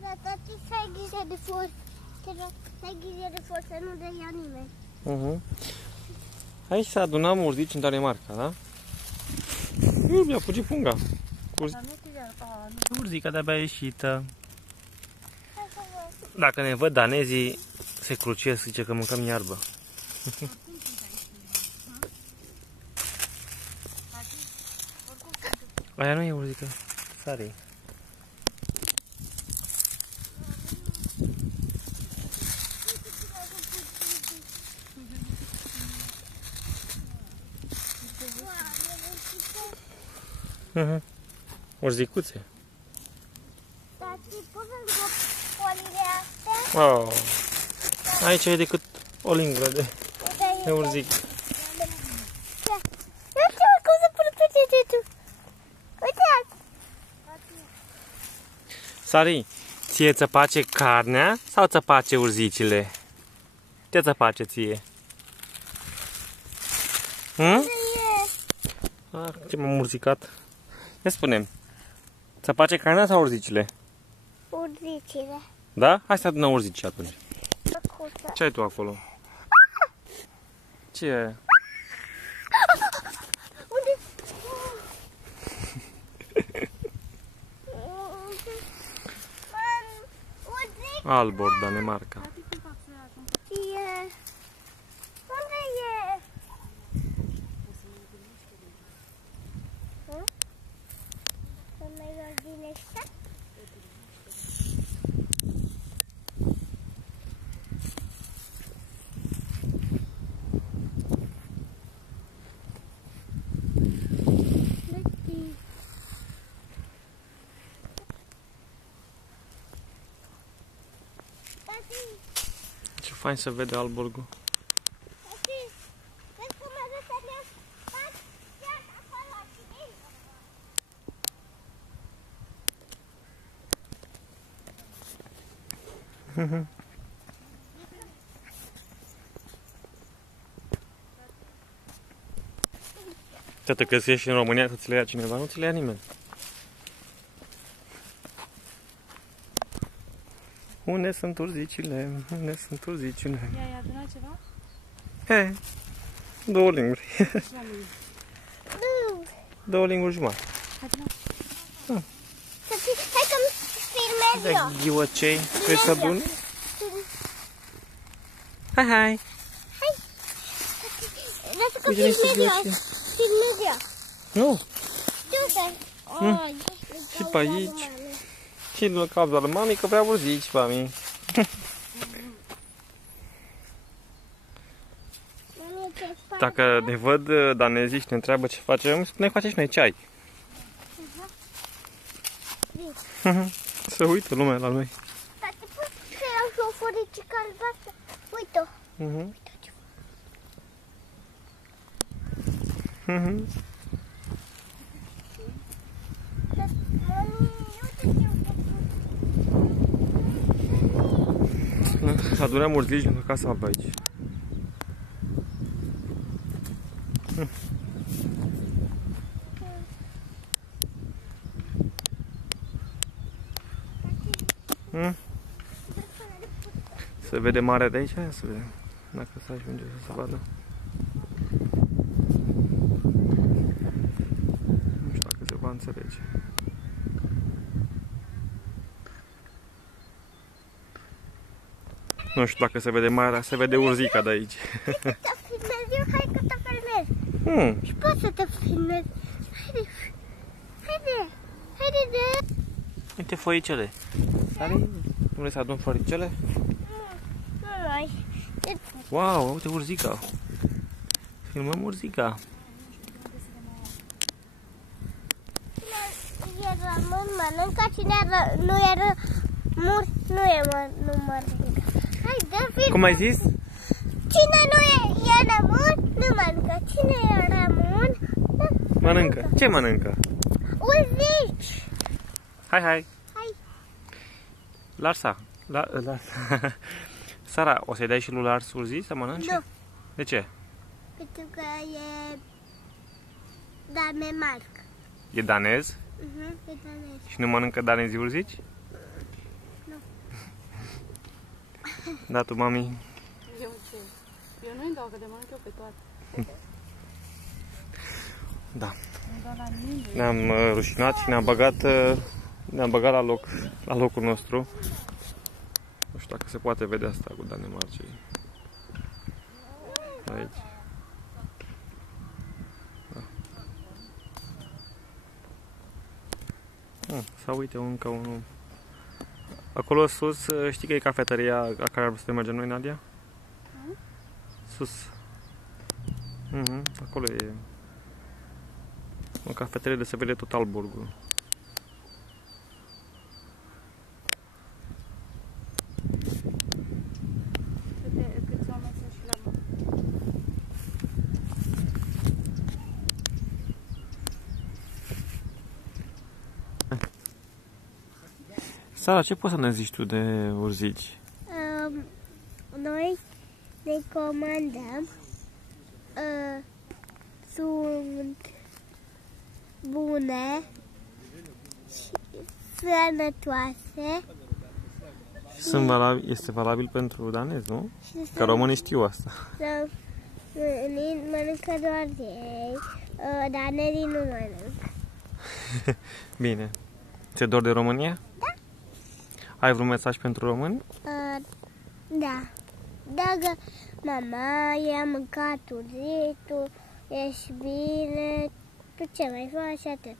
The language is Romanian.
Da, tati, să ai grijă de fos. Să ai grijă de fos, să nu dea nimeni. Aici s-a adunat urzici în Danemarca, da? Mi-a fugit punga. Urzica de-abia ieșită. Dacă ne văd danezii, se cruciesc, zice că mâncăm iarbă. Aia nu e urzică, sare. Urzicuțe. Tati, poți să-mi polile astea? Oh. Aici e decât o lingură de urzic. Uite cum se pune pe degetul. Uite! Sari, ție ți place carnea sau ți place urzicile? Ce ți place ție? Ce m-am urzicat? Ia spune-mi, ți place carnea sau urzicile? Urzicile. Da? Hai să adunăm urzici atunci. Ce ai tu acolo? Ce e? Aalborg, Danemarca. Unde e? Să merg din ăștia? Ce fain să vede Aalborgul. Tată, crezi că ești în România să ți le ia cineva? Nu ți le ia nimeni. Unde sunt urzicile? Unde sunt urzicile? I-ai adunat ceva? He, 2 linguri. 2 linguri jumătate. Hai că-mi filmez eu. De ghiocei, vrei să aduni? Hai, hai! Lasă că filmez eu. Filmez eu. Nu! Du-te! Și pe aici. Și nu cap doar mami că vrea urzici, mami. Dacă ne văd danezii și ne întreabă ce facem, spune că facem și noi ceai. Să uită lumea la noi. Tati, poți să iau și o foricică albastră? Uite-o. Adunăm urzici lângă casa albă aici. Se vede marea de aici? Ia să vedem. Dacă se ajunge să se vadă. Nu știu dacă se va înțelege. Nu știu dacă se vede marea, se vede urzica de aici. Hai să te filmez eu, hai că te filmez. Și poți să te filmez. Haide, haide, haide de... Uite foicele. Nu vrei să adun floricele? Nu mai. Wow, uite urzica. Filmăm urzica. Cine e rămân, mănâncă, cine nu e rămân, nu mănâncă. Hai, dă film. Cum ai zis? Cine nu e rămân, nu mănâncă. Cine e rămân, mănâncă. Ce mănâncă? Urzici. Hai, hai. Hai. Larsa. Sara, o să-i dai și lui Lars urziți să mănânce? Nu. De ce? Pentru că e Danemarca. E danez? E danez. Și nu mănâncă danezii urzici? Nu. Da, tu, mami? Eu ce? Eu nu-i dau, că de mănânc eu pe toate. Da. Nu dau la nimeni. Ne-am rușinat și ne-am băgat la locul nostru. Nu știu dacă se poate vedea asta cu Danemarcei. Aici. Da. Sau uite încă unul. Acolo sus, știi că e cafeteria la care ar să mergem noi, Nadia? Sus. Acolo e o cafeterie de se vede tot Alborgul. Câți oameni sunt și la mână? Sara, ce poți să ne zici tu de urzici? Noi ne comandăm. Sunt bune și sănătoase. Este valabil pentru danezi, nu? Că românii știu asta. Mănâncă doar de ei, danezii nu mănâncă. Bine. Ți-e dor de România? Da. Ai vreun mesaj pentru români? Da. Dacă mama i-a mâncat urzitul, ești bine, tu ce mai faci atât.